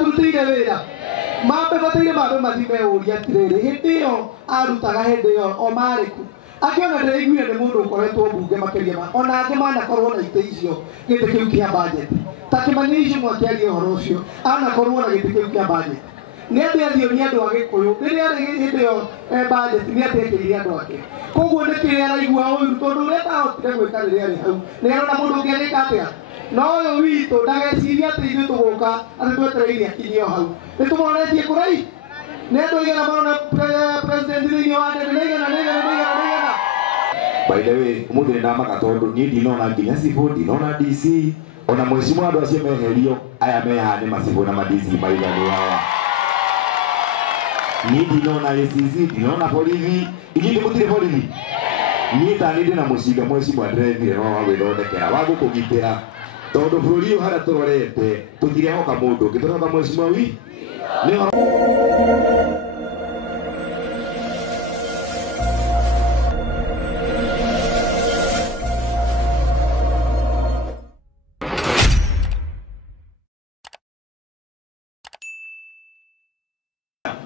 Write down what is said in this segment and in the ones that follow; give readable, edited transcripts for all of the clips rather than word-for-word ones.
maturutire wira mambe bataire mambe mathime uria tiriri hindi yo arutaga hindi yo o mariku akiona ndeiguire ni mundu ukoretwo bunge makeria ma ona ange mana korwo na ite icio gite kiu kia budget takimanyisho mwakiaria horo ucio ana korwo na gite kiu kia budget ni athio ni andu agikuyu riria hindi yo budget ni atekirire andu ake koguo ni kire araigua uyu tondu uria tahotire gwika riria ri hau ni arona mundu ungi agika atia no uyu witu ndageciria ati ithu tuguka ati twetereire akinyo hau ni tumuronetie kurai neto igana marona president thini wa ndege igana by the way umuthi ni ndamaka tondu ni ndinona nginya cibu ndinona DC ona mwecimu andu acio meherio aya mehane macibu na madisi maigani aya ni ndinona ACC ndinona borithi ingi mutire borithi ni tani ndina mucinga mwecimu andrethire no wa gwithondekera wa gukugitira tondu bururi uyu haria turorete tutirehoka mundu ungi turoka mwecimu wi ni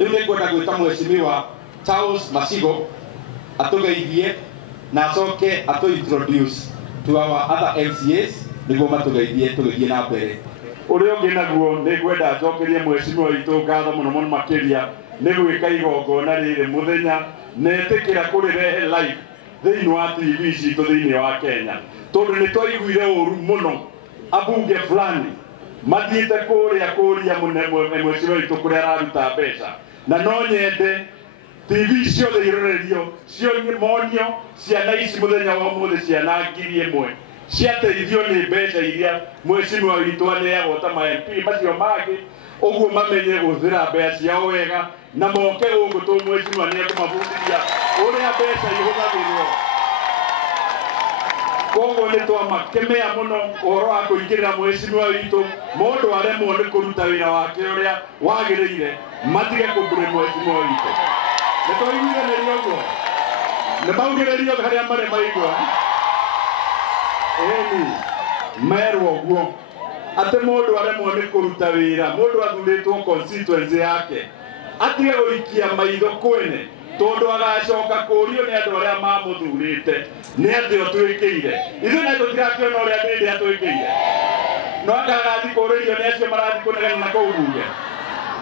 Ndio kwenda kuita mheshimiwa Charles Masigo atugeithie na acoke introduce to our other MCAs niguo matugeithie tugithie na mbere. Uria ungi naguo ni kwenda acokerie mheshimiwa itu ngatho muno muno makiria ni gwika igongona riri muthenya netikira kurirehe live thiini wa TV citu thiini wa Kenya tondu ni twaiguire uru muno abunge fulani mathiite kuria mheshimiwa itu kuria araruta mbeca na no nyende TV ciothe irorerio cio monio ciana ici muthenya wa muthi ciana ngiri imwe ciateithio ni mbeca iria mheshimiwa witu aneagwo ta ma MP macio mangĩ uguo mamenye guthira mbeca ciao wega na moke guku tu mheshimiwa ni akumabundithia uria mbeca ihuthagirwo koguo ni twamakemea muno uhoro wa kuingirira mheshimiwa witu mundu aremwo ni kuruta wira wake uria wagiriire matige kumbure mheshimiwa witu ni twaiguithanirio guo ni maugiririo haria mari maigua merwo guo ate mundu aremwo ni kuruta wira mundu athuritwo constituency yake atige gurikia maitho kwene tondu agacoka kurio ni andu aria mamuthurite ni atio twikire ithu na tutirakiona uria ndindi atwikire no akagathi kuririo ni acio marathi kunegana na kuuge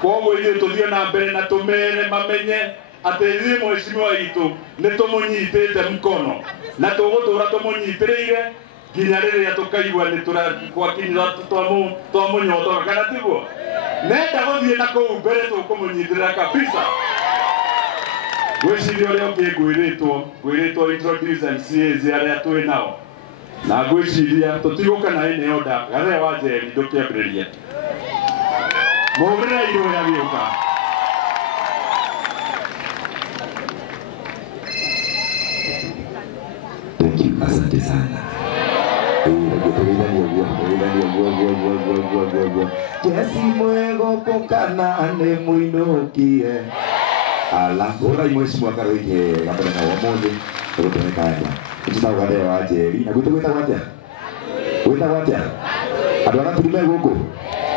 koguo ithu tuthie na mbere na tumere mamenye ati ithu mheshimiwa witu ni tumunyitite mkono na tugutura tumunyitiriire nginya riria tukaigua ni turakwakirira twamunyotoka kana tiguo nenda guthie na kuu mbere tukumunyitira kabisa gwiciria uria ungi ngwiritwo introduce MCAs aria twi nao na gwiciria tutiguka na ene oda gathe wa Njeri ndukiambiriria mugire iro ya gioka asante sana Jesi mwego kukana ane muinukie ala ora mheshimiwa karoike gambana na wamonde tukutonekanya tutau gade wa Njeri na gwita watia adwana turume guku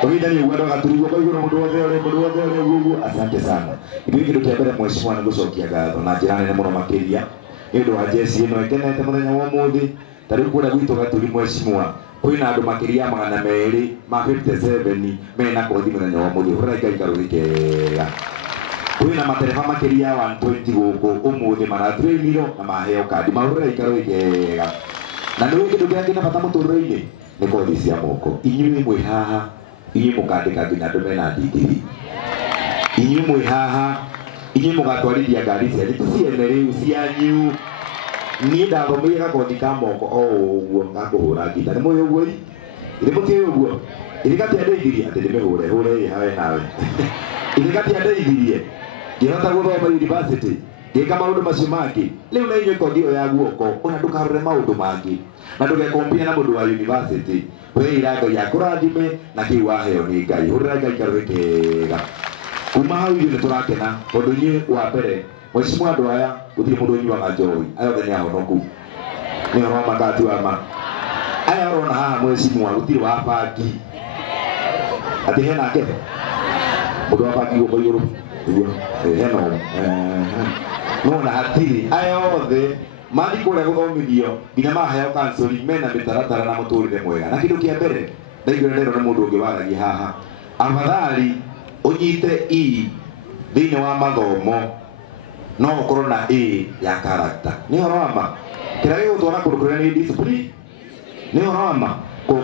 tugithani ugado gaturugo kwa iguru mundu wothe gugu asante sana ithu kindu kia mbere mheshimiwa ni gucokia ngatho na njira nene muno makiria ndu wa Jesi ino ekenete muthenya wa muthi tariu kuria gwitu gaturi mheshimiwa kwina andu makiria 200 ma 57 mena kothi muthenya wa muthi hura igaikaruikega kwina matereva makiria 120 guku umuthi maratrainiro na maheo kandi mahurira igaruikega na ndu kindu kia kina bata muturire ni kothi cia moko inyuĩ mwi haha inyuĩ mukandika nginya andu mena ndigiri inyuĩ mwi haha inyuĩ mugatwarithia ngari cia ciene riu cianyu ni ndathomire gakothi ka moko o uguo ngakuhura ngita ni muyo uguo iri mutie uguo iri gati andeithirie ati ndimehure hure hawe nawe iri gati andeithirie ngihota guthoma university ngika maundu macio mangi riu na inyuĩ kothi ĩyo ya guoko ona ndukarore maundu mangi na ndugekompia na mundu wa university we irangai akurathime na kiu waheo ni Ngai hurira Ngai karwikega kuma hau ni turakena tondu inyuĩ wa mbere mheshimiwa andu aya gutiri mundu unyuaga njohi ayo thani ahonoku ni horo makatu ama aya rona haha mheshimiwa gutiri wa bangi ati hena ke Mudo apa kigo ko yoro. Heno. No na hatiri. Ayothe mali kule guthomithio nginya maheo kansori mena mitaratara na muturire mwega. Na kindu kia mbere ndaigire rero na mundu ungi waragia haha. Afadhali unyite thini wa mathomo no ukorwo na ya character. Ni horoma. Kira gigo twara kundu kuria ni discipline. Ni horoma.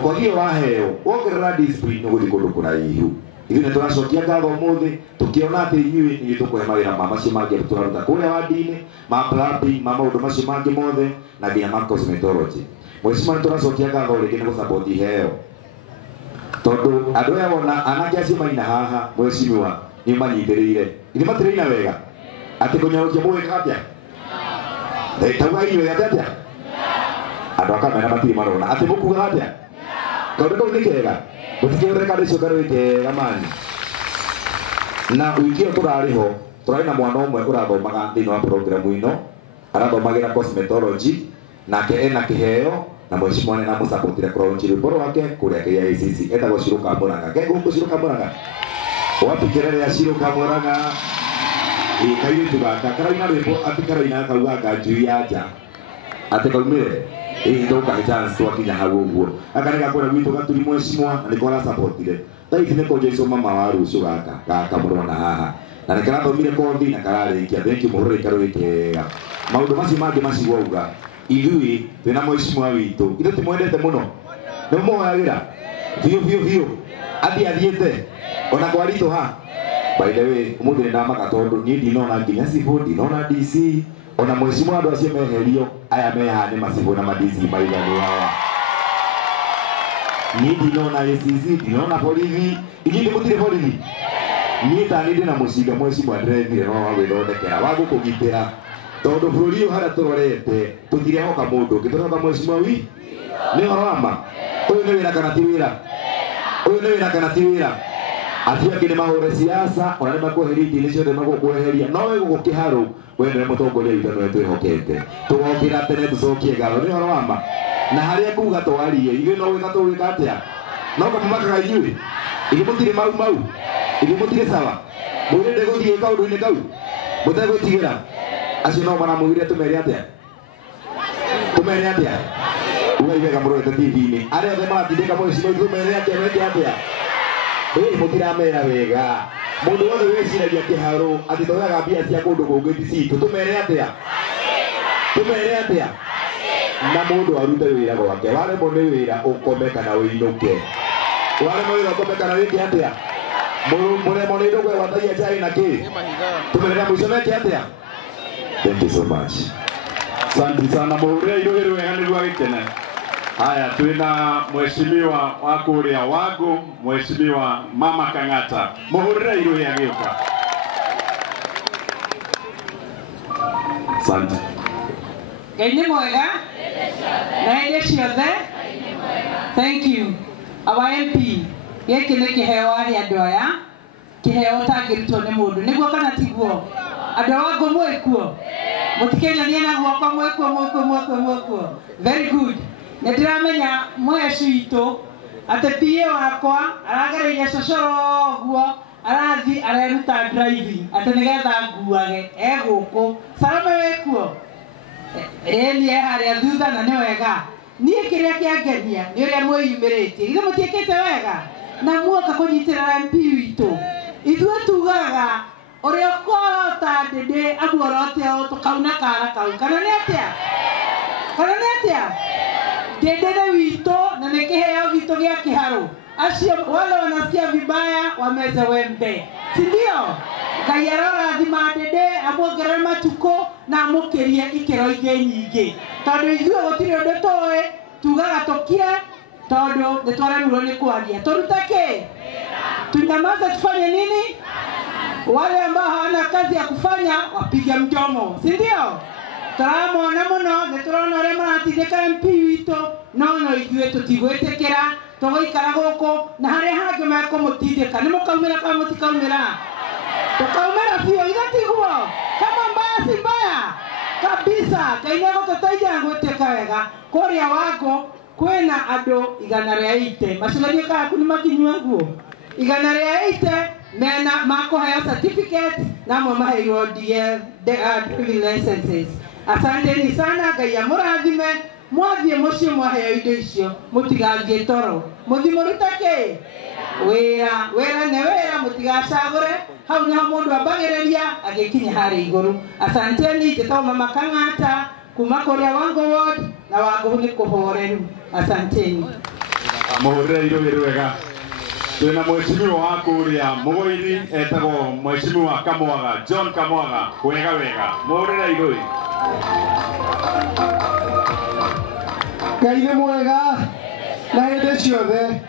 Kwa hiyo waheo wongerera discipline nguthi kundu kuraihu. Ithuĩ nĩtũracokia ngatho ũmũthĩ tũkĩona atĩ inyuĩ nĩ tũkũhe mawĩra ma macio mangĩ tũraruta kũrĩa wadi-inĩ ma plumbing ma maũndũ macio mangĩ mothe na nginya ma cosmetology. Mheshimiwa nĩtũracokia ngatho rĩngĩ nĩ gũsupport iheo tondũ andũ aya wona anake acio maina haha Mheshimiwa nĩ manyitĩrĩire ithe matĩrĩina wega atĩ kũnyorokia mũgĩka atĩa tauga inyuĩ atĩa andũ akamena matirĩ marona atĩ mũkuga atĩa kaũndũ kau nĩ kega Usikiore kabisa ukarwite amani. Na wiki turariho turari na mwana umwe urathomaga thini wa program ino arathomagira cosmetology nake ena kiheo na Mheshimiwa na musapotire kuraunchi rwimbo wake kuria KICC etagwo Shiruka Muranga ngego Shiruka Muranga wapikirere ya Shiruka Muranga kaire tugaka karaina rwimbo atikaraina kauga ngaju yaja atekaumire ndoka chance twakinya hau uguo akarega kora gwitu gaturi Mheshimiwa na nikora supportire taithi niko Jesu mama wa rucio gaka murona haha na nikarathomire kothi na kararikia thank you muhurire ikarwikega maundu macio mangi macigwa uga ithui twina Mheshimiwa witu ithu timwendete muno ni muhoyagira biu athiete ona kwaritu ha by the way umuthi ndamaka tondu ni ndinona nginya cibu ndinona DC ona Mheshimiwa andu acio meherio aya mehane macibu na madisi maigani haya ni ndinona ACC ndinona borithi ingine mutire borithi ni tani na mucinga Mheshimiwa ndrethire no wagwithondekera wagukugitira tondu bururi uyu hara turorete tutire hoka mundu ngitoroka Mheshimiwa wi ni horoma uyu ni wira kana ti wira uyu ni wira kana ti wira atia kine mahure siasa ona nima kuheriti ni ciothe magukweheria no we gukiharu wendere mutongoria witũ nĩ twĩhokete tugokira tene tucokie ngatho ni horoma na haria kuga twarie ithuĩ no gwĩka tũgwĩka atĩa no kamumakaga inyuĩ ithuĩ mũtirĩ mau ithuĩ mũtirĩ sawa mwĩrĩnde gũthiĩ kaũndũ-inĩ kau mũtegwĩtigĩra acio no maramwĩrire tũmere atĩa ugai wega mũrorete TV-inĩ arĩa othe maratindĩka Mheshimiwa tũmere atĩa weke atĩa mutiramera wega mundu wothe weciragia kiharo ati toyaga mbia cia kundu kungĩ citu tumere atia na mundu arute wira gwake wale mo nĩ wira ukome kana uinuke wale mo wira ukome kana wiki atia mure mo nĩ ndogwe wataia chai na ki tumere mwisho meke atia. Thank you so much. Asante sana muhurire iruhirwe hani rwa gikene. Haya tuina Mheshimiwa wa kuria Wagu Mheshimiwa Mama Kang'ata muhurire iruhi agioka. Asante. Ngai mwega na hĩndĩ ciothe. Thank you. Our MP gĩkĩ nĩ kĩheo harĩ andũ aya kĩheo ũtangĩrutwo nĩ mũndũ nĩguo kana tiguo andũ a Wagu mwĩkuo mũtikenyonie na guoko mwĩkuo. Very good. Nĩndĩramenya mũheci witũ atĩ PA wakwa aragereire cocoro guo arathi areruta driving atĩ nĩgetha nguage gũkũ Salome wĩkuo niĩ harĩa thutha na nĩ wega niĩ kĩrĩa kĩangenia nĩ ũrĩa mwĩyumĩrĩtie githĩ mũtiĩkĩte wega na muoka kũnyitĩrĩra MP witũ ithuĩ tugaga ũrĩa ũkorota ndĩndĩ amuorote o tũkauna kara kau kana nĩ atĩa Dedede wito na nekeheo vito gya kiharo asio wale wanasikia vibaya wameze wembe si ndio kayarora thima dede amwongere matuko na amukerie ikero ingĩ nyingĩ tondu ithuĩ gũtirĩ ũndũ tũĩ tugaga tũkire tondu nĩtwaremirwo nĩ kwaria tũrute tunyamaze tufanye nini wale ambao hawana kazi ya kufanya wapige mdomo si ndio turamona muno nĩtũrona ũrĩa maratindĩka MP witũ no ithuĩ tũtigwĩtĩkĩra tũgũikara gũkũ na harĩa hangĩ mekũmũtindĩka nĩ mũkaumĩra kana mũtikaumĩra tukaumĩra biũ igatiguo kama mbaya si mbaya kabisa Ngai nĩegũtũteithia gwĩtĩka wega kũrĩa Wagu kwĩna andũ 180 macigario kaku nĩ makinyu guo 180 mena makoheo certificate na maheirwo driving licenses. Asanteni sana, Ngai amũrathime, mwathiĩ mũciĩ mwaheo indo icio mũtigathiĩ toro, mũthimũrutake wĩra nĩ wĩra, mũtigacagũre hau nĩho mũndũ ambagĩrĩria agĩkinya harĩa igũrũ. Asanteni, njĩtagwo Mama Kang'ata kuma kũrĩa Wangũ Ward na Wangũ nĩ kũhoreru. Asanteni. Mũhũrĩre irũĩ rwega. Twĩna mwĩcimiwa wa kũrĩa Mũgũiri etagwo mwĩcimiwa Kamwaga, John Kamwaga, wega. Mũhũrĩre irũĩ. Ngai nĩ mwega na hĩndĩ ciothe.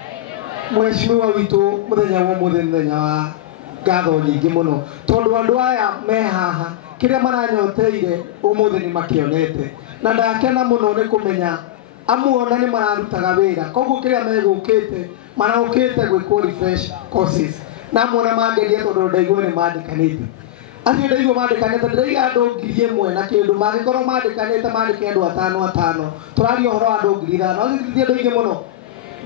Mwĩcimiwa witũ mũthenya wa ũmũthĩ mũthenya wa ngatho nyingĩ mũno tondũ andũ aya me haha kĩrĩa maranyoteire ũmũthĩ nĩ makĩonete, na ndakena mũno nĩ kũmenya amuona nĩ mararutaga wĩra, koguo kĩrĩa megũkĩte marokĩte gwĩkwo refresh courses, na muona mangenia tondũ ndaigua nĩ mandĩkanĩte. Acio ndaigua mandĩkanĩte ndĩraiga andũ 1,000 na kĩndũ, mangĩkorwo mandĩkanĩte mandĩke andũ 5 tũraria ũhoro wa andũ 5,000 agĩthithia andũ aingĩ mũno.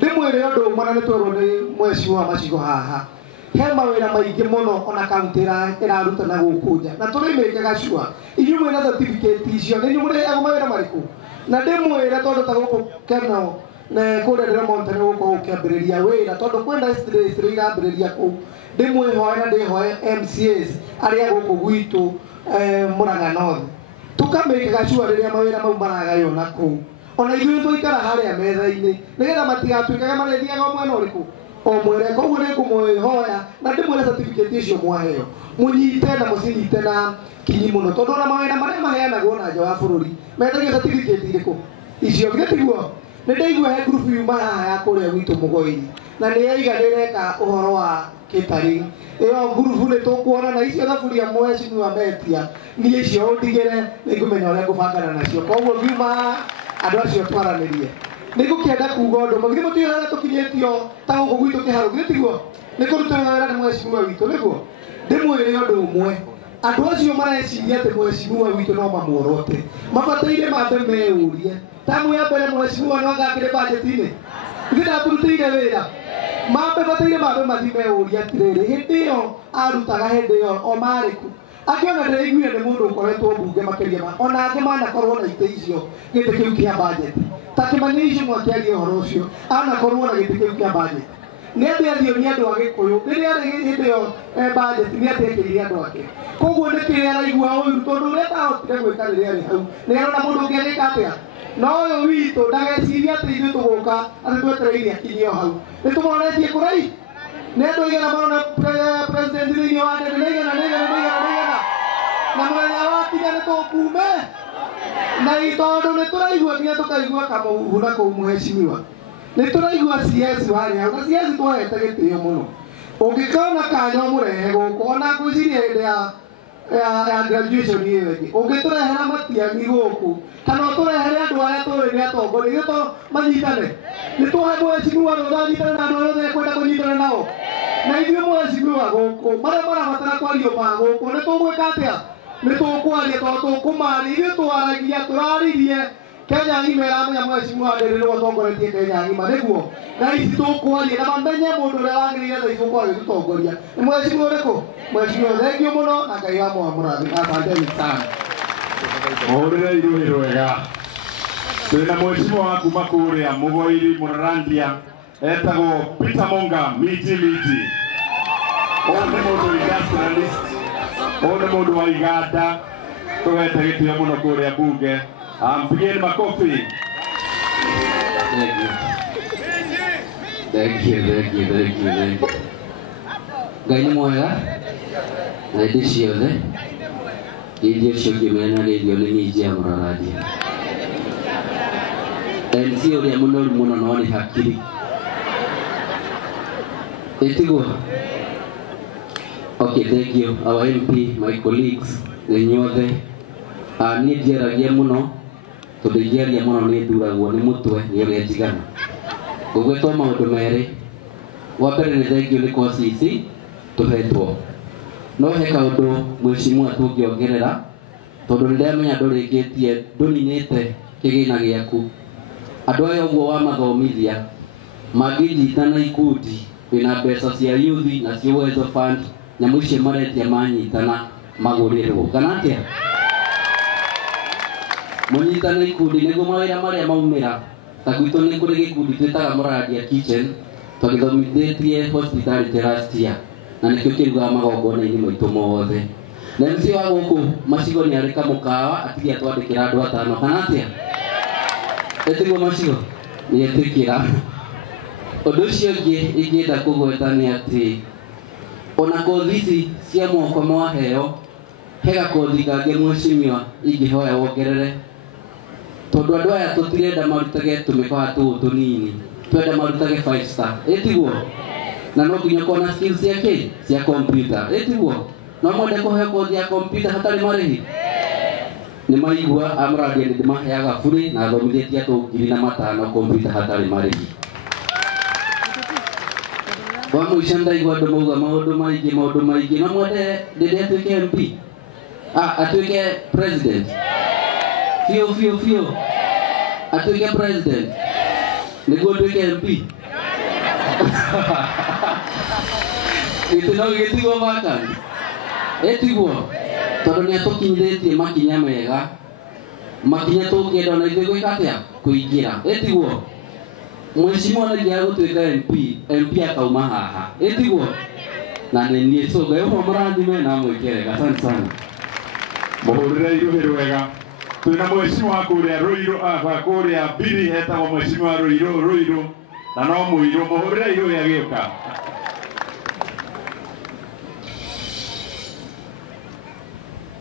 Ndĩmwĩre ũndũ ũmwe na nĩtwerwo nĩ mweciwa Macigo haha, he mawĩra maingĩ mũno ona kaunti ĩrarutana gũkũ nja, na tũrĩmĩkaga cua inyuĩ mwĩna certificate icio nĩ inyuĩ mũrĩheagwo mawĩra marĩkũ. Na ndĩmwĩre tondũ ta gũkũ Keno na kũrĩa Ndĩramonte nĩ gũkorwo ũkĩambĩrĩria wĩra tondũ kwenda industry irambĩrĩria kũu, ndĩmwĩhoe na ndĩhoe MCAs arĩa gũkũ gwitũ Mũrang'a North tũkamĩkaga cua rĩrĩa mawĩra mau maragaywo na kũu, ona ithuĩ tũikara harĩa metha-inĩ nĩgetha matigatuĩkaga marĩthiaga mwena ũrĩkũ o mwere. Koguo nĩ ngũmwĩhoya na ndĩmwĩre certificate icio mwaheo mũnyite na mũcinyite na kinyi mũno tondũ ona mawĩra marĩa maheanagwo na nja wa bũrũri metagio certificate irĩkũ icio gĩtiguo. Nĩ ndaigua he group yuma haha ya kũrĩa gwitũ Mũgũiri na nĩ yaiga nĩreka ũhoro wa catering, ĩyo group nĩ tũkuona na icio thaburia mweciwa metia niĩ icio ũndigĩre nĩ ngũmenya ũrĩa ngũbangana nacio. Koguo ngiuma andũ acio twaranĩrie nĩ ngũkĩenda kuuga ũndũ mũgithĩ mũtiũĩ harĩa tũkinyĩtio ta gũkũ gwitũ kĩharo gĩtiguo nĩ kũrutwo wĩra nĩ mweciwa witũ nĩguo. Ndĩmwĩre ũndũ ũmwe, andũ acio mareciria atĩ mweciwa witũ no mamuorote, mabataire mambe meyũrie tamu ya mbere mweciwa no ngakĩrĩ budget-inĩ ithuĩ ndatũrutĩire wĩra, mambe bataire mambe mathi meyũrie atĩrĩrĩ hĩndĩ ĩyo arutaga hĩndĩ ĩyo o marĩ ku. Angĩona ndĩraiguire nĩ mũndũ ũkoretwo mbunge makĩria ona angĩ manakorwo na itĩ icio gĩtĩ kĩu kĩa budget ta Kĩmani icio mwakĩaria ũhoro ũcio anakorwo na gĩtĩ kĩu kĩa budget nĩ athiathio nĩ andũ a Gĩkũyũ rĩrĩa arĩ hĩndĩ ĩyo budget nĩ atekĩrire andũ ake. Koguo nĩ kĩrĩa araigua ũyũ tondũ ũrĩa ndahotire gwĩka rĩrĩa arĩ hau nĩarona mũndũ ũngĩ agĩka atĩa. No ũyũ witũ ndagecirie atĩ ithuĩ tũgũka atĩ twetereire akinyio hau, nĩ tũmonetie kũraihu nĩ andũ aigana marona president thĩinĩ wa ndege naigana na mũthenya wakinya nĩ tũkume na tondũ nĩ tũraigua nginya tũkaigua kamũhuhu na kũu mũhecimiwa nĩ tũraigua CS warĩ hau na CS twahete gĩtĩo mũno. Ũngĩkona kanya ũmũrehe gũkũ ona ngwĩciria hĩndĩ ya graduation ĩyo ĩngĩ ũngĩtũrehera Matiang'i gũkũ kana ũtũrehere andũ arĩa tũĩ nĩ atongoria gĩtũ manyitane, nĩ tũhe mweciwa rũthanyitane na andũ arĩa othe kwenda kũnyitana nao na ithuĩ mweciwa gũkũ marĩa marabatara kwario ma gũkũ nĩ tũgwĩka atĩa, nĩ tũkwaria tondũ tũkũmaria ithuĩ twaragia tũraririe Kenya ng'ima ĩramenya mweciwa ndĩrĩ nĩwe ũtongoretie Kenya ng'ima nĩguo, na ici tũkwaria na mamenye mũndũ ũrĩa wagĩrĩire tha igũkũ agĩtũtongoria nĩ mweciwa ũrĩkũ. Mweciwa thengio mũno na Ngai amũrathime. Asanteni sana. Mũhũrĩre irũĩ rwega. Twĩna mweciwa wa kuma kũrĩa Mũgũiri Mũrarandia etagwo Peter Monga miti. Ũyũ nĩ mũndũ industrialist, ũyũ nĩ mũndũ wa iganda tũgete gĩtĩo mũno kũrĩa bunge. Mpigeni makofi. Thank you. Ngai nĩ mwega na hĩndĩ ciothe irio icio ngĩmenagĩrio nĩ minjia Mũrarandia. MC ũrĩa mũnoru mũno no nĩ hakiri ĩtiguo. Okay, thank you our MP, my colleagues, inyuothe. Niĩ ndiaragia mũno tondũ ingĩaria mũno nĩ nduragwo nĩ mũtwe nĩ ũrĩa njigana. Ngũgwĩtwo maũndũ merĩ. Wa mbere nĩ thengio nĩ kosi ici tũhetwo, no he kaũndũ mweciwa tũngĩongerera tondũ rĩrĩa menya ndũrĩkĩtie ndũninĩte kĩgĩna gĩaku. Andũ aya ũguo wa mathomithia mangĩnyitana ikundi wina mbeca cia youth na cia Uwezo Fund nyamu icio maretia manyitana magurirwo kana atia munyitana ikundi niguo mawira maria maumira ta gwitũ nĩ kũrĩ gĩkundi twĩtaga Mũradia Kitchen twagĩthomithĩtie hospitality last year na nĩkĩo kĩrugaga magongona-inĩ maitũ mothe na MC wa gũkũ Macigo nĩ arĩ kamũkawa atigĩ atwandĩkĩra andũ 5 kana atia etiguo Macigo nĩ etĩkĩra ũndũ ũcio ũngĩ ingĩenda kũgweta nĩ atĩ ona kothi ici cia moko mwaheo hega kothi kangĩ mheshimiwa ingĩhoya wongerere tondũ andũ aya tũtirenda marutage tũmĩkawa tũu tũnini twenda marutage 5 star etiguo na no nginya kona skills yake cia computer etiguo no mwende kũheo kothi ya computer hatarĩ marĩhi nĩ maigua Amũradia nĩ ndĩmaheaga bure na thomithĩtie andũ 5,000 computer hatarĩ marĩhi wa mũico ndaigua andũ mauga maũndũ maingĩ no mwende rĩrĩa atuĩke MP atuĩke president fiũ atuĩke president nĩguo nduĩke MP gĩtĩ no gĩtigwo vacant etiguo tondũ nĩ atũkinyithĩtie makinya mega makinya tũngĩenda ona ithuĩ gwĩka atĩa kũingĩra etiguo mheshimiwa nĩgia gũtuĩka MP akauma haha etiguo na nĩ niĩ so Ngai mũrathime na mwĩkĩrega asante sana mũhũrĩre iruhĩ rwega twĩna mheshimiwa kũrĩa Rũirũ kũrĩa Biri hetagwo mheshimiwa Rũirũ na no Mũirũ mũhũrĩre iruhĩ agĩũka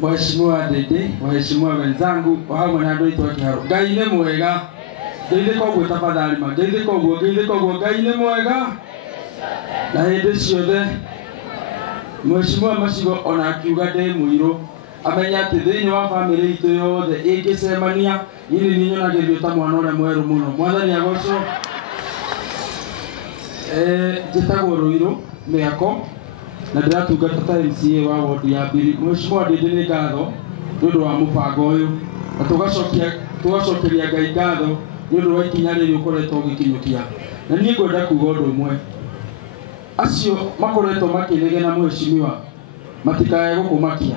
Mheshimiwa Dede, waheshimiwa wenzangu, wahamwe na andũ aitũ a Kĩharo. Ngai nĩ mwega. Ngeithĩka ũguo tafadhali ma. Ngeithĩka ũguo Ngai nĩ mwega. Na hĩndĩ ciothe Mheshimiwa Macigo ona akiuga ndĩ Mũirũ amenya atĩ thĩinĩ wa bamĩrĩ itũ yothe ĩngĩcemania niĩ nyonagĩrio ta mwana ũrĩa mwerũ mũno. Mwathani agocwo. Njĩtagwo Rũirũ mĩako na ndiratungata ta MCA wa ward ya Biri. Mheshimiwa Dede nĩ ngatho nĩ ũndũ wa mũbango ũyũ na tũgacokeria Ngai ngatho nĩ ũndũ wa ikinya rĩrĩ ũkoretwo ũgĩkinyũkia na niĩ ngwenda kuuga ũndũ ũmwe acio makoretwo makĩnegena mheshimiwa matikae gũkũmakia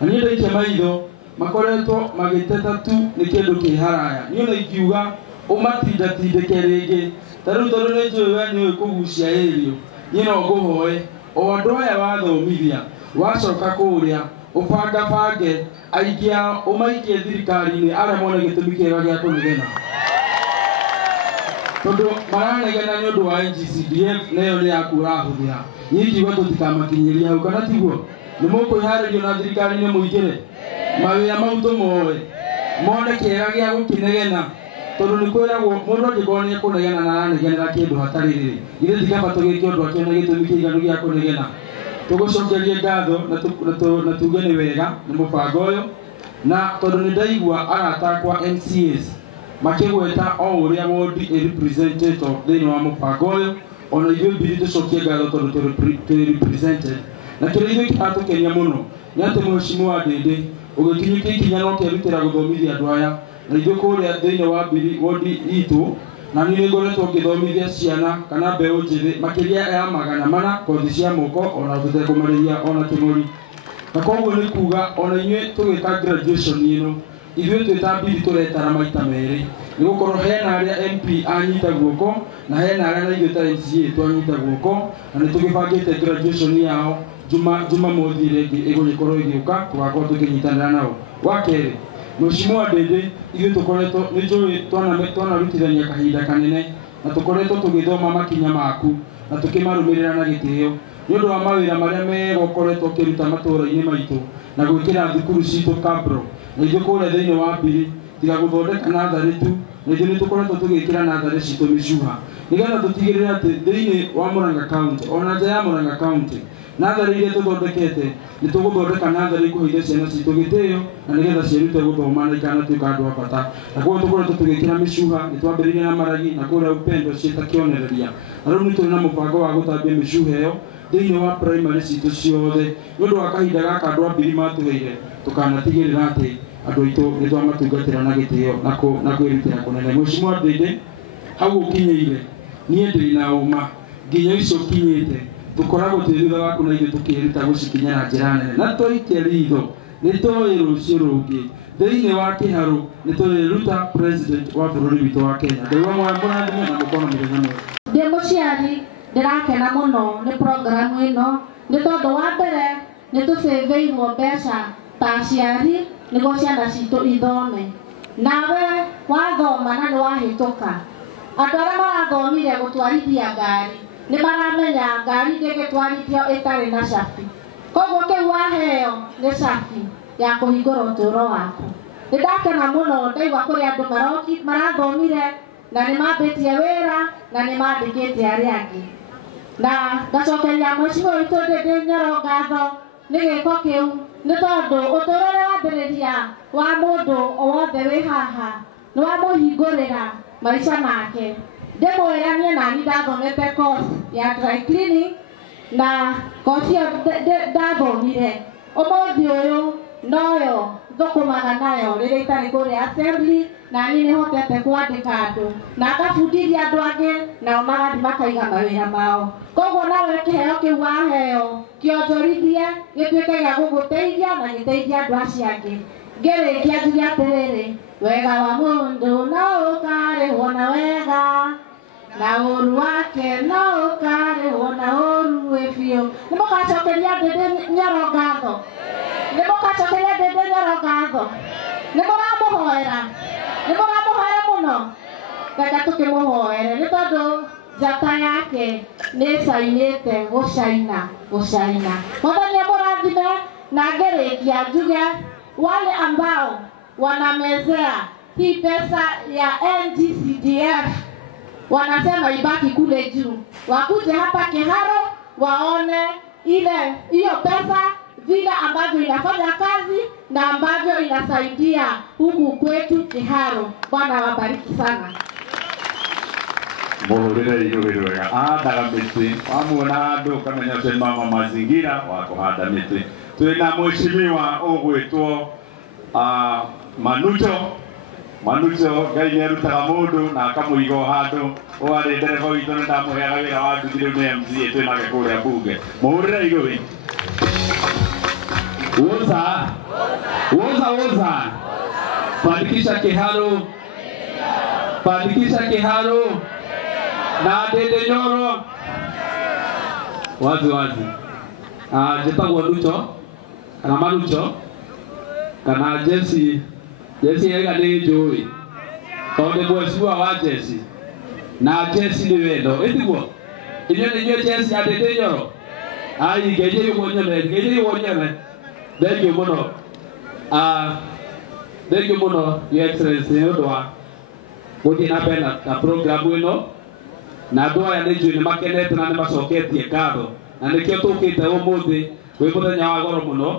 na niĩ ndaikia maitho makoretwo magĩteta tu nĩ kĩndũ kĩ haraya niĩ ona ingiuga ũmatindatindĩke rĩngĩ ta rĩu tondũ nĩ njũĩ we nĩ ũĩ kũgucia ĩrio niĩ no ngũhoe o andũ aya wathomithia wacoka kũrĩa ũbangabange aingĩ ao ũmaikie thirikari-inĩ arĩa mone gĩtũmi kĩega gĩa kũnegena tondũ maranegena nĩ ũndũ wa NGCDF na ĩyo nĩ yaku ũrahũthĩra niĩ ingiuga tũtikamakinyĩria hau kana tiguo nĩ mũkwĩharĩrio na thirikari-inĩ mũingĩre mawĩra mau tũmoe mone kĩega gĩa gũkĩnegena tondũ nĩ kwĩragwo mũndũ angĩkorwo nĩ ekũnegena na aranegenera kĩndũ hatarĩ rĩrĩ ithe tikaba tũgĩke ũndũ akĩona gĩtũmi kĩiganu gĩa kũnegena tũgũcokerie ngatho na tuge nĩ wega nĩ mũbango ũyũ na tondũ nĩ ndaigua arata akwa MCAs makĩgweta o ũrĩa ward represented thĩinĩ wa mũbango ũyũ ona ithuĩ Biri tũcokie ngatho tondũ tũrĩ represented na kĩrĩa ithuĩ kĩratũkenia mũno nĩ atĩ Mheshimiwa Dede ũgĩkinyũkia ikinya no kĩrutĩra gũthomithia andũ aya na ithuĩ kũrĩa thĩinĩ wa Biri ward itũ na niĩ nĩngoretwo ngĩthomithia ciana kana mbeũ njĩthĩ makĩria ya 400 kothi cia moko ona tũtekũmarĩria ona kĩng'ori na koguo nĩ kuga ona inyuĩ tũgĩka graduation ĩno ithuĩ twĩ ta Biri tũretara maita merĩ nĩ gũkorwo hena arĩa MP anyita guoko na hena arĩa na ithuĩ ta MCA twanyita guoko na nĩ tũgĩbangĩte graduation yao Jumamothi ĩrĩa ĩgũgĩkorwo ĩgĩũka tũgakorwo tũkĩnyitanĩra nao wa kerĩ Mheshimiwa Dede ithuĩ tũkoretwo nĩ njũĩ twanarutithania kahinda kanene na tũkoretwo tũgĩthoma makinya maku na tũkĩmarũmĩrĩra na gĩtĩo nĩ ũndũ wa mawĩra marĩa mega ũkoretwo ũkĩruta matũũra-inĩ maitũ na gwĩkĩra thukuru citũ kabro na ithuĩ kũrĩa thĩinĩ wa Biri tiga gũthondeka natharĩ tu na ithuĩ nĩ tũkoretwo tũgĩkĩra natharĩ citũ mĩcuha nĩgetha tũtigĩrĩre atĩ thĩinĩ wa Murang'a County ona nja ya Murang'a County natharĩ iria tũthondekete nĩ tũgũthondeka natharĩ ikũheithia ciana citũ gĩtĩo na nĩgetha ciĩrute gũthoma na ikanatuĩka andũ a bata na koguo tũkoretwo tũgĩkĩra mĩcuha nĩ twambĩrĩirie na Maragi na kũrĩa Upendo ciĩta kĩonereria na rĩu nĩ tũrĩ na mũbango wa gũtambia mĩcuha ĩyo thĩinĩ wa primary citũ ciothe nĩ ũndũ wa kahinda gaka andũ a Biri matũheire tũkanatigĩrĩra atĩ andũ aitũ nĩ twamatungatĩra na gĩtĩo na kwĩrutĩra kũnene Mheshimiwa Dede hau ũkinyĩire niĩ ndĩ na ũma nginya icio kinyite tukoragwo twithutha waku na ithuĩ tũkĩruta gũcikinya na njĩra nene na tũike ritho nĩ tũĩ rũciũ rũngĩ thĩinĩ wa kĩharũ nĩ tũrĩruta president wa bũrũri witũ wa Kenya. Ngai wa mũrathime na mũkono mũthenya mwega. Ndĩ mũciari ndĩrakena mũno nĩ programu ĩno nĩ tondũ wa mbere nĩ tũcĩvĩirwo mbeca ta aciari nĩguo ciana citũ ithome. Nawe wathoma na nĩ wahĩtũka, andũ arĩa marathomire gũtwarithia ngari nĩ maramenya ngari ndĩngĩtwarithio ĩtarĩ na cabi. Koguo kĩu waheo nĩ cabi ya kũhingũra ũtũũro waku. Nĩ ndakena mũno ndaigua kũrĩ andũ marathomire na nĩ mambĩtie wĩra na nĩ mandĩkĩte arĩa angĩ. Na ngacokeria Mheshimiwa witũ Ndindi Nyoro ngatho nĩ gĩko kĩu nĩ tondũ ũtũũrĩre wambĩrĩria wa mũndũ o wothe wĩ haha nĩ wamũhingũrĩra maica make. Ndĩmwĩra niĩ nani ndathomete course ya dry cleaning na course ĩyo ndathomire ũmũthĩ ũyũ noyo thũkũmaga nayo rĩrĩa itarĩ kũrĩa assembly na niĩ nĩ hotete kwandĩka andũ na ngabundithia andũ angĩ nao magathiĩ makaiga mawĩra mao. Koguo nawe kĩheo kĩu waheo kĩonjorithie gĩtuĩke gĩa gũgũteithia na gĩteithie andũ acio angĩ. Ngĩrĩkia njuge atĩrĩrĩ, wega wa mũndũ no ũkarĩhwo na wega na ũru wake no ũkarĩhwo na ũru wĩ biũ. Nĩ mũgacokeria Ndindi Nyoro ngatho? Nĩ mũgacokeria Ndindi Nyoro ngatho? Nĩ mũramũhoera? Nĩ mũramũhoera mũno? Reke tũkĩmũhoere nĩ tondũ njata yake nĩ cainĩte gũcaina. Mwathani amũrathime na ngĩrĩkia njuge wale ambao wanamezea hii pesa ya NGCDF wanasema ibaki kule juu, wakuje hapa Kiharo waone hiyo pesa vile ambavyo inafanya kazi na ambavyo inasaidia huku kwetu Kiharo. Bwana wabariki sana. Muhurire iruhiro wega andaga miti wamuona andu kamenya ũcio mama mazingira wa kũhanda miti. Tũrĩ na Mheshimiwa ũgwĩtwo Manucho Ngai nĩ arutaga mũndũ na akamũiga o handũ. Warĩ ndereba witũ nĩ ndamũheaga wĩra wa nduthi rĩu nĩ MCA twĩ nake kũrĩa mbunge. Mũhũrĩre igũrũ. Woza Pandikisha Kiharo na Ndindi Nyoro wazi njĩtagwo Nucho kana Manucho kana Jesse ega nĩ njũĩ tondũ Mheshimiwa wa Jesse na Jesse nĩ wendo ĩtiguo inyuĩ Jesse ya Ndindi Nyoro ngeithie nyone thank you mũno Your Excellency nĩ ũndũ wa gũthiĩ na mbere na programu ĩno na andũ aya nĩ njũĩ nĩ makenete na nĩ macoketie ngatho na nĩkĩo tũkĩte ũmũthĩ wĩ mũthenya wa goro mũno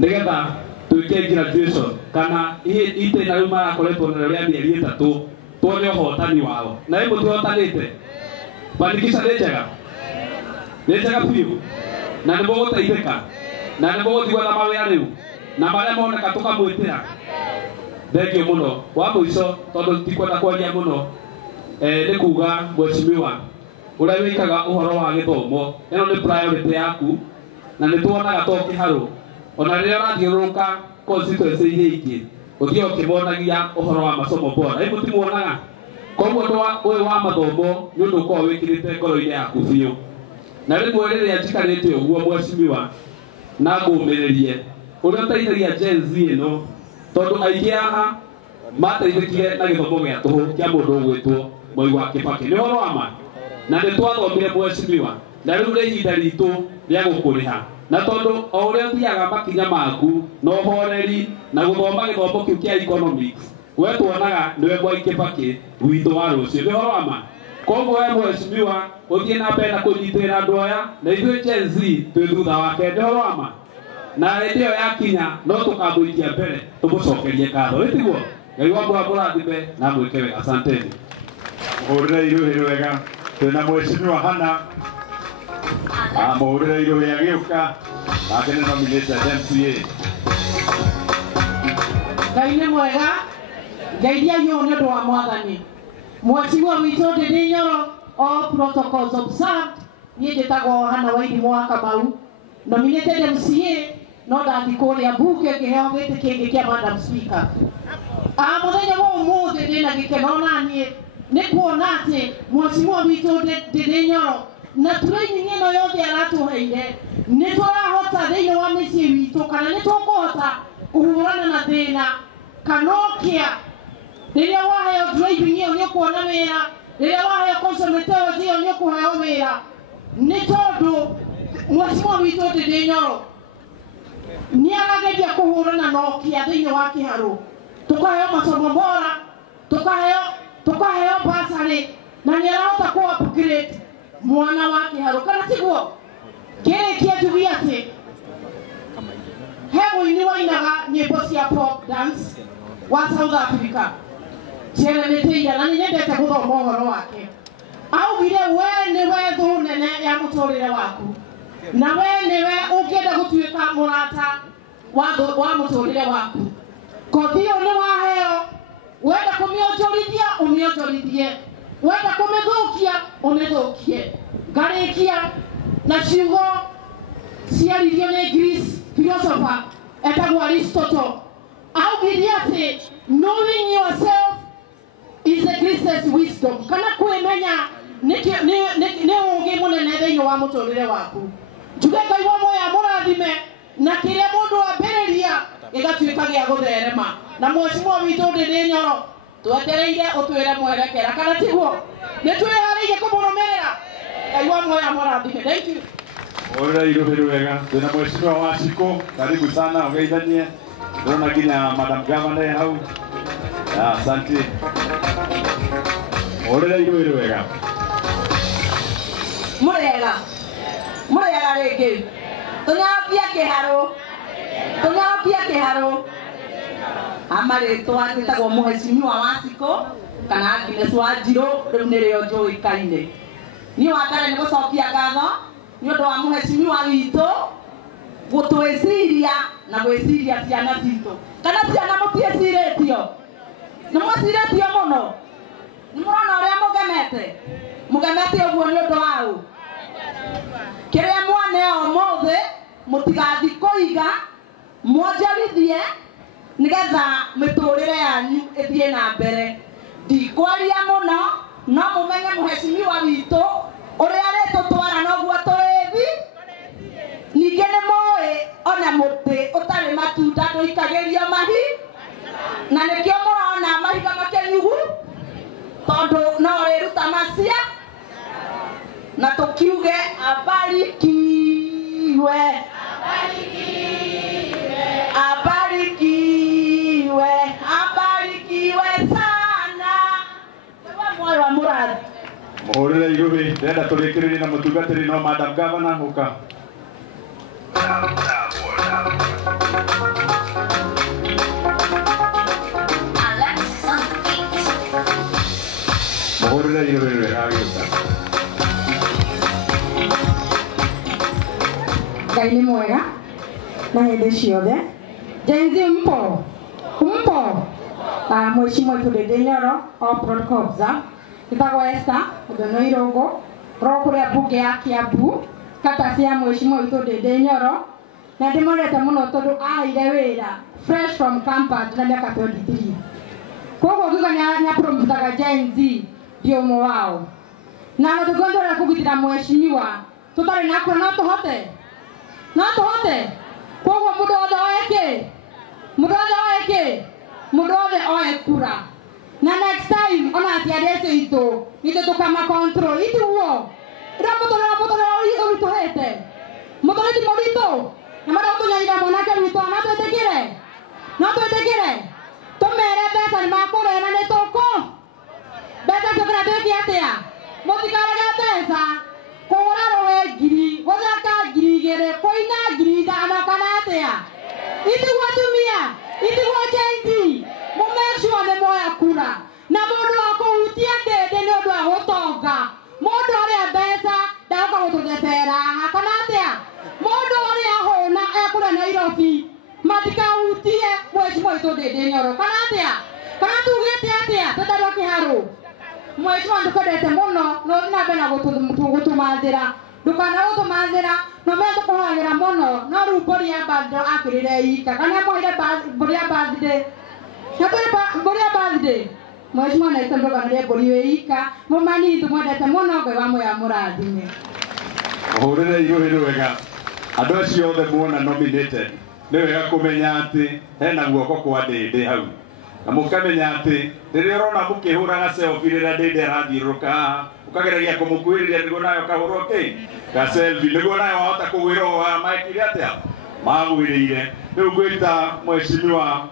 nĩgetha twĩke graduation kana itĩna rĩu marakoretwo narĩo rĩa mĩeri ĩtatũ tuone ũhotani wao na ĩ mũtihotanĩte. Pandikisha nĩ njega biũ na nĩ mũgũteithĩka na nĩ mũgũthiĩ gwetha mawĩra rĩu na marĩa moneka tũkamwĩtĩra. Thengiũ mũno. Wa mũico tondũ tikwenda kwaria mũno nĩ kuga Mheshimiwa ũrĩa wĩkaga ũhoro wa gĩthomo ĩno nĩ priority yaku na nĩ tuonaga to Kĩharũ ona rĩrĩa ũrathiũrũrũka constituency iria ingĩ ũthiĩ ũkĩmonagia ũhoro wa masomo bora ĩ mũtimuonaga. Koguo ũyũ wa mathomo nĩ ũndũ ũkoragwo wĩkĩrĩte ngoro-inĩ yaku biũ na rĩmwe rĩrĩa njikarĩte ũguo Mheshimiwa na ngũmĩrĩrie ũrĩa ũteithagia Gen Z ĩno tondũ aingĩ haha mateithĩkire na gĩthomo gĩa tũhũ kĩa mũndũ ũgwĩtwo Mwai wa Kĩbakĩ. Nĩ ũhoro wa ma na nĩ twathomire Mheshimiwa na rĩu nĩ ihinda ritũ rĩa gũkũrĩha na tondũ o ũrĩa ũthiaga makinya maku na ũhoreri na gũthoma gĩthomo kĩu kĩa economics we tuonaga nĩwe Mwai Kĩbakĩ witũ wa rũciũ. Nĩ ũhoro wa ma. Koguo we Mheshimiwa ũthiĩ na mbere na kũnyitĩrĩra andũ aya na ithuĩ Gen Z twĩ thutha wake. Nĩ ũhoro wa ma. Na hĩndĩ ĩyo yakinya no tũkamũikia mbere tũmũcokerie ngatho ĩtiguo. Ngai wa mũrathime na mwĩke wega. Asanteni. Muhurire iruhiro wega. Twĩ na Mheshimiwa Hana muhurire iruhiro agĩũka nake nĩ nominated MCA. Ngai nĩ mwega. Ngeithia hiyo nĩ ũndũ wa Mwathani. Mheshimiwa witũ Ndindi Nyoro all protocols observed. Niĩ njĩtagwo Hana Wairimu wa Kamau, nominated MCA, no ndathikũrĩa mbunge ngĩheo gĩtĩ kĩngĩ kĩa Madam Speaker. Mũthenya wa ũmũthĩ ndĩna gĩkeno naniĩ nĩ kuona atĩ mheshimiwa witũ Ndindi Nyoro na training ĩno yothe aratũheire nĩ tũrahota thĩinĩ wa mĩciĩ witũ kana nĩ tũkũhota kũhũrana na thĩna kanokia rĩrĩa waheo driving ĩyo nĩ ũkuona wĩra, rĩrĩa waheo consummate ĩyo nĩ ũkũheo wĩra, nĩ tondũ mheshimiwa witũ Ndindi Nyoro nĩ arageria kũhũrana na Nokia thĩinĩ wa kĩharũ, tũkaheo masomo bora, tũkaheo bursary na nĩ arahota kũ upgrade mwana wa kĩharũ kana tiguo. Ngĩrĩkia njugie atĩ he mũini wainaga nyĩmbo cia folk dance wa South Africa ciaranĩtĩire na nĩ nyendete gũthoma ũhoro wake. Augire we nĩwe thũ nene ya mũtũrĩre waku na we nĩwe ũngĩenda gũtuĩka mũrata wa mũtũrĩre waku. Kothi ĩyo nĩ waheo, wenda kũmĩonjorithia ũmĩonjorithie, wenda kũmĩthũkia ũmĩthũkie. Ngarĩkia na ciugo ciaririo nĩ Greece philosopher etagwo Aristotle. Augire atĩ knowing yourself is the greatest wisdom, kana kwĩmenya nĩ ũũgĩ mũnene thĩinĩ wa mũtũrĩre waku. Njuge Ngai wa muoyo amũrathime na kĩrĩa mũndũ ambĩrĩria gĩgatuĩka gĩa gũtherema. Na mheshimiwa witũ Ndindi Nyoro twetereire ũtwĩre mwerekera kana tiguo, nĩ twĩharĩirie kũmũrũmĩrĩra. Ngai wa muoyo amũrathime. Thank you. Ora irubiru wega. Tuna mheshimiwa Waciko, karibu sana ugeithanie. Ndona nginya Madam Governor hau. Asante. Ora irubiru wega. Murega rĩngĩ. Tũnyapia kĩharũ. Amarĩtwa njĩtagwo mheshimiwa Waciko kana Agnes Wanjirũ, rĩu nĩrĩo njũĩkaine. Niĩ wa mbere nĩ gũcokia ngatho nĩ ũndũ wa mheshimiwa witũ gũtwĩciria na gwĩciria ciana citũ. Kana ciana mũtiĩcirĩtio? Nĩ mwĩcirĩtio mũno? Nĩ mũrona ũrĩa mũgemete ũguo nĩ ũndũ wa ũ? Kĩrĩa mwaneo ũmũthĩ mũtigathi kũiga mwonjorithie nĩgetha mĩtũrĩre yanyu ĩthiĩ na mbere. Ndikwaria mũno no mũmenye mheshimiwa witũ ũrĩa arĩtũtwara noguo tũrĩthi. Ningĩ nĩ mũĩ ona mũtĩ ũtarĩ matunda ndũikagĩrio mahi, na nĩkĩo mũrona mahiga makĩnyugu tondũ no rĩruta macia na tukiuge abarikiwe, abarikiwe, abarikiwe sana. Moyo wa muradi Muhurire irubi, ndenda tũrĩkĩrĩrie na mũtungatĩri no Madam Governor ũka. Muhurire irubi wega gĩũka. Ngai nĩ mwega na hĩndĩ ciothe. Gen Z mpo. Mheshimiwa witũ Ndindi Nyoro, all protocol observed. Njĩtagwo Esther Mũthoni Irũngũ, ro kũrĩa mbunge ya Kiambu, kata cia mheshimiwa witũ Ndindi Nyoro, na ndĩmwendete mũno tondũ aheire wĩra fresh from campus na mĩaka 23. Koguo ngiuga nĩ apromutaga Gen Z ndio ũmwe wao. Na tũkwendera kũgitĩra mheshimiwa tũtarĩ nakũra no tũhote. Koguo mũndũ wothe oe kura. Na next time ona aciari acio itũ itũ tũkama control itiguo. Ĩra mũtũrĩre ũritũhĩte. Mũtũrĩre ti mũritũ. Na marĩa ũtũnyarira mwanake witũ no twĩtĩkĩre. Tũmere mbeca nĩ makũrĩa na nĩ tũkũ. Mbeca cio kana twĩke atĩa? Mũtikarege mbeca. Kũgũra rũĩ ngiri, gũthaka ngiri igĩrĩ, kũina ngiri ithano kana atĩa? Itiguo atumia, itiguo Gen Z, mũmecua nĩ moya kura. Na mũndũ wa kũhutia Ndindi nĩ ũndũ wa gũtonga. Mũndũ ũrĩa mbeca ndaroka gũtũthecera kana atĩa? Mũndũ ũrĩa hũna ekũrĩa Nairobi matikahutie mheshimiwa witũ Ndindi Nyoro kana atĩa? Kana tugĩte atĩa? Tũtarĩ kĩharũ. mweshima ndukadete muno no thina bena gutumathira ndukana gutumathira no mendo kuhagira muno no ru bori ya birthday akirire ika kana moire bori ya birthday natore bori ya birthday mweshima na itembe kana bori we ika mumani tumwendete muno gwe wa moya murathime ohorere iruhiru wega andu acio othe muona nominated ni wega kumenya ati hena guoko kwa Ndindi hau na mukamenya ati riria urona mukihuraga selfie riria Ndindi arathiuruka ukageragia kumukuiriria niguo nayo kahurwo ka selfie niguo nayo wahota kugwirwo wa maikire atia magwiriire riu ngwita mweshimiwa